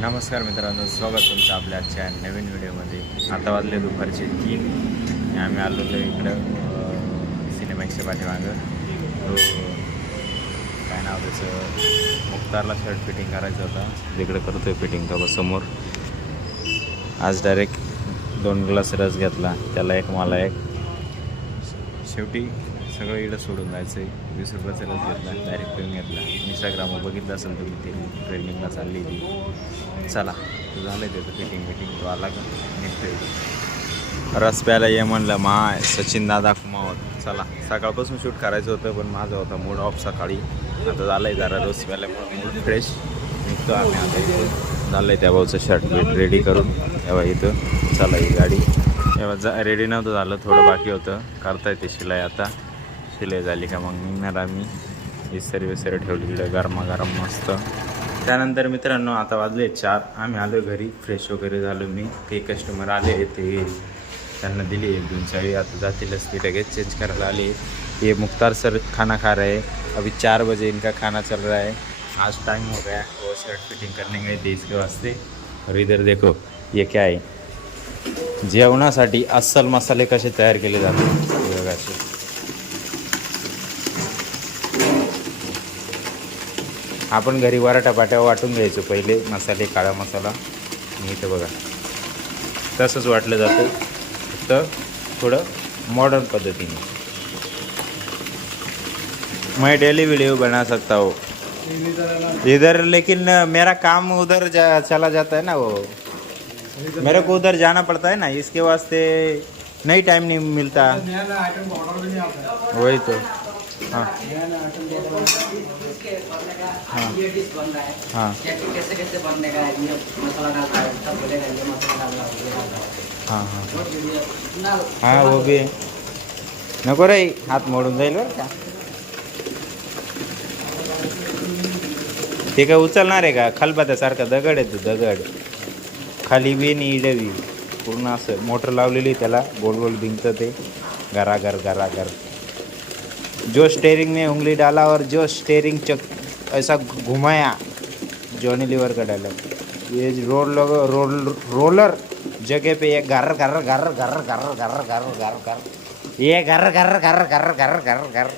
नमस्कार मित्रांनो, स्वागत तुमचं आपल्या आजच्या नवीन व्हिडिओमध्ये. आता वाजले दुपारचे 3 आणि आम्ही आलेलो इकडं सिनेमॅक्सच्या पाठीमागं. तो काय नाव त्याचं, मुख्तारला शर्ट फिटिंग करायचं होतं, तिकडे करतोय फिटिंग. तो समोर आज डायरेक्ट 2 ग्लास रस घेतला, त्याला एक मला एक. शेवटी सगळं इकडं सोडून जायचं आहे. 20 रुपयाचा रस घेतला, डायरेक्ट पिऊन घेतला. इंस्टाग्रामवर बघितलं असेल तुम्ही, ती ट्रेंडिंगला चालली ती. चला, तो झालं आहे त्याचं फिटिंग तो आला का निघतोय. रस प्यायला ये म्हणलं माय सचिन दादा कुमावत. चला, सकाळपासून शूट करायचं होतं पण माझा होता मूड ऑफ सकाळी. आता झालं आहे जरा रस प्यायल्यामुळे मूड फ्रेश. निघतो आम्ही आता इथं. झालं आहे त्या भाऊचं शर्ट बीट रेडी करून तेव्हा इथं. चला ही गाडी तेव्हा रेडी नव्हतं झालं, थोडं बाकी होतं. करता येते शिलाई. आता शिलाई झाली का मग निघणार आम्ही. इस्त्री विसरी ठेवली इकडं गरमागरम मस्त. त्यानंतर मित्रांनो आता वाजले 4. आम्ही आलो घरी, फ्रेश वगैरे झालो. मी काही कस्टमर आले, ते त्यांना दिली 1-2 चाळी. आता जातीलच, ती लगेच चेंज करायला आले. ये मुख्तार सर खाना खा रहे हैं, अभी 4 बजे इनका खाना चल रहा है. आज टाइम हो गया, वो शर्ट फिटिंग करने गए थे इसके वास्ते. और इधर देखो ये क्या है, जेवणासाठी अस्सल मसाले कसे तयार केले जातात बघाचे. आपण घरी वराटा पाट्या वाटून घ्यायचो पहिले, मसाले, काळा मसाला. मी इथं बघा तसंच वाटलं जातं, फक्त थोडं मॉडर्न पद्धतीने. मैं डेली वीडियो बना सकता हूँ इधर, लेकिन मेरा काम उधर चला जाता है ना, वो मेरे को उधर जाना पड़ता है ना, इसके वास्ते नहीं टाइम नहीं मिलता. वही तो. हाँ हाँ हाँ हाँ हाँ हाँ वो भी नको रे, हात मोडून जाईल बरं का. ते काय उचलणार आहे का? खलबत्यासारखा दगड आहे तो, दगड खाली बी आणि इडं बी पूर्ण असं मोटर लावलेली, त्याला गोल गोल भिंगतं ते गरागर गरागर. जो स्टेयरिंग में उंगली डाला और जो स्टेयरिंग ऐसा घुमाया, जॉनी लीवर का डायलॉग. ये रोलर जगह पे ये घर घर घर घर घर घर घर घर घर ये घर घर घर घर घर घर घर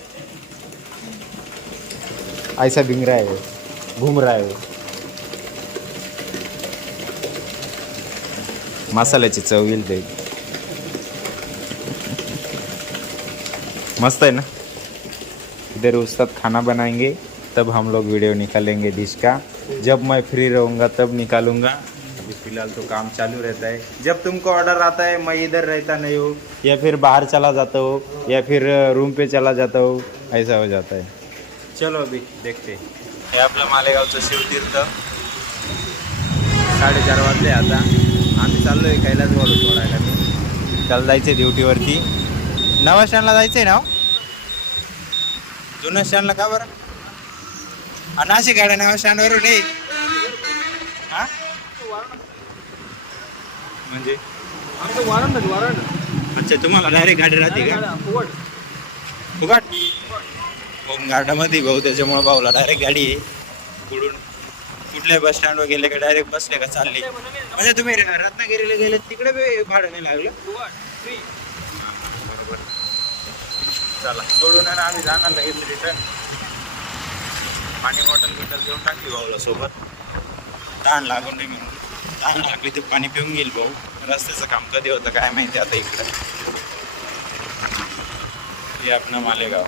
ऐसा भिंग रहा है, घूम रहा है. मसाल्याची चव येईल ते. मस्त है ना. इधर उस्ताद खाना बनाएंगे, तब हम लोग वीडियो निकालेंगे डिश का. जब मैं फ्री रहूँगा तब निकालूँगा. अभी फ़िलहाल तो काम चालू रहता है. जब तुमको ऑर्डर आता है मैं इधर रहता नहीं हूँ, या फिर बाहर चला जाता हूँ, या फिर रूम पे चला जाता हूँ, ऐसा हो जाता है. चलो अभी देखते. हे आपलं मालेगावचं शिवतीर्थ. 4:30 वाजले आता. आम्ही चाललो आहे कैलास वालू सोडायला. त्याला जायचं आहे ड्युटीवरती. नवा स्टँडला जायचं आहे ना. जुन्या स्टँडला का बरं? नाशिक गाड्या नवा स्टँडवरून नाही. हां म्हणजे अच्छा, तुम्हाला डायरेक्ट गाडी राहते का? फुगाट होम गार्डामध्ये भाऊ, त्याच्यामुळे भाऊला डायरेक्ट गाडी आहे. कुठून कुठल्या बस स्टँडवर गेले का डायरेक्ट बसले का चालले. म्हणजे तुम्ही रत्नागिरीला गेले तिकडे बी भाडं नाही लागलं. बरोबर. चला, सोडून आम्ही जाणार लगेच रिटर्न. पाणी बॉटल देऊन टाकली भाऊला सोबत. तहान लागून नाही म्हणून. तहान लागली तर पाणी पिऊन घेईल भाऊ. रस्त्याचं काम कधी होतं काय माहिती आता इकडं. हे आपलं मालेगाव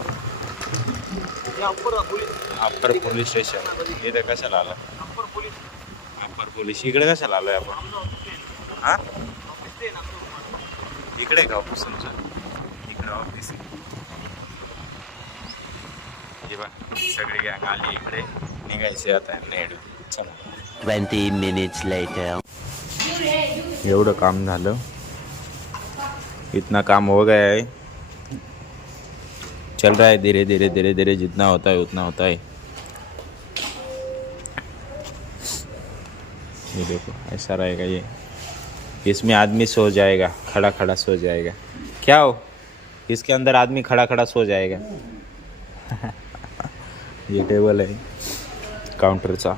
अप्पर पोलीस स्टेशन. इथे कशाला आलं? Upper police. इकडे कशाला आलोय आपण? हां, इकडे का ऑफिस तुमचं? इकडे ऑफिस. सगळी गँग आली इकडे. निघायचे आता नेडू. चला. 20 minutes later. एवढं काम झालं. इतना काम हो गया है. चल रहा है धीरे धीरे धीरे धीरे. जितना होता है उतना होता है. ये देखो ऐसा रहेगा ये. इसमें आदमी सो जाएगा, खड़ा खड़ा सो जाएगा. क्या हो, इसके अंदर आदमी खड़ा खड़ा सो जाएगा. ये टेबल आहे काउंटरचा.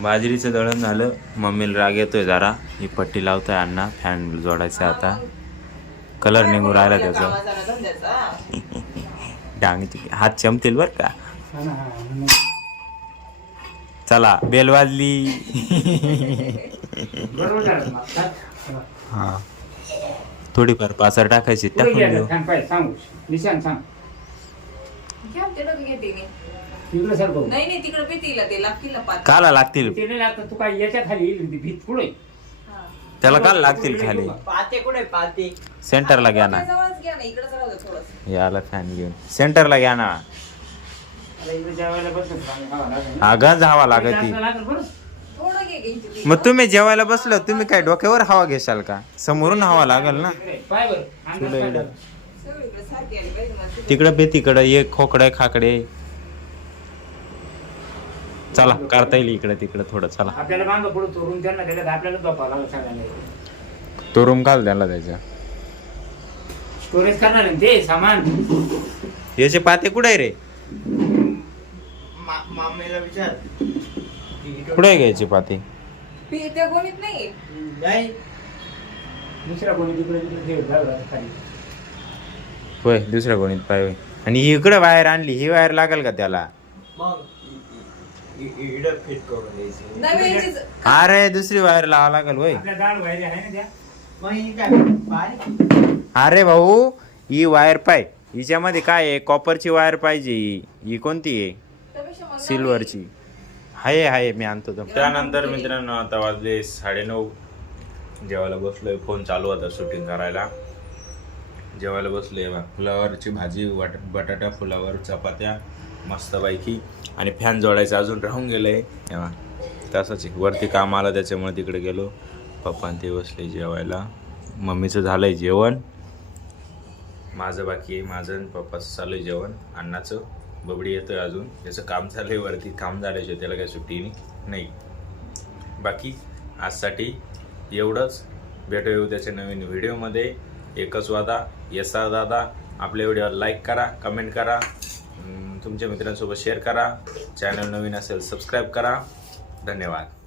बाजरीचं दळण झालं. मम्मीला राग येतोय जरा. ही पट्टी लावतोय अण्णा. फॅन जोडायचा आता. कलर निघून राहिला त्याचा. डांगची हात चमतील बर का. चला बेल वाजली. हा थोडीफार पाचर टाकायची टाकून देऊ. काला लागतील त्याला काल लागतील खाली. सेंटरला घ्या ना. याला फॅन घेऊन सेंटरला घ्या ना. हा गंज हवा लागती. मग तुम्ही जेवायला बसलो तुम्ही काय डोक्यावर हवा घेशाल का? समोरून हवा लागल ना. तिकडं बे तिकडं एक खोकडे खाकडे. चला करता येईल इकडे तिकडे थोडं. चला आपल्याला मागं पुढे चोरून त्यांना त्याच्यात आपल्याला झोपावं लागलं सगळ्यांना. तो रूम घाल त्याला त्याच्या. स्टोरेज करणार आहे ते सामान. याचे पाते कुठे आहे रे? मामेला विचार. कुठे घ्यायचे पाते? त्या कोणीच नाही. दुसऱ्या कोणी तिकडे तिकडे खाली. होय दुसऱ्या कोणीत पाय होय. आणि इकडे वायर आणली. ही वायर लागेल का त्याला? मग इकडं फिट करून द्यायची. नवीन अरे दुसरी वायर लावा लागेल होय. आपल्या दाढ व्हायला आहे ना त्या. मग ही काय बारीक. अरे भाऊ ही वायर पाय. हिच्यामध्ये काय आहे? कॉपरची वायर पाहिजे. ही कोणती आहे? सिल्वरची आहे. मी आणतो. त्यानंतर मित्रांनो आता वाजले 9:30. जेवायला बसलोय. फोन चालू होता शूटिंग करायला. जेवायला बसलोय. फुलावरची भाजी बटाटा फुलावर चपात्या मस्तपैकी. आणि फॅन जोडायचं अजून राहून गेलंय. तेव्हा तसंच वरती काम आलं त्याच्यामुळे तिकडे गेलो. पप्पा ते बसले जेवायला. मम्मीचं झालंय जेवण. माझं बाकी आहे. माझं आणि पप्पाचं चालू आहे जेवण. अण्णाचं बबडी येतोय अजून. त्याचं काम चालू आहे वरती. काम झाल्याशिवाय त्याला काही सुट्टी नाही. बाकी आजसाठी एवढंच. भेटूया उद्याच्या नवीन व्हिडिओमध्ये. एकच वादा येसा दादा. आपल्या व्हिडिओला लाईक करा, कमेंट करा, तुमच्या मित्रांसोबत शेअर करा. चॅनल नवीन असेल सबस्क्राईब करा. धन्यवाद.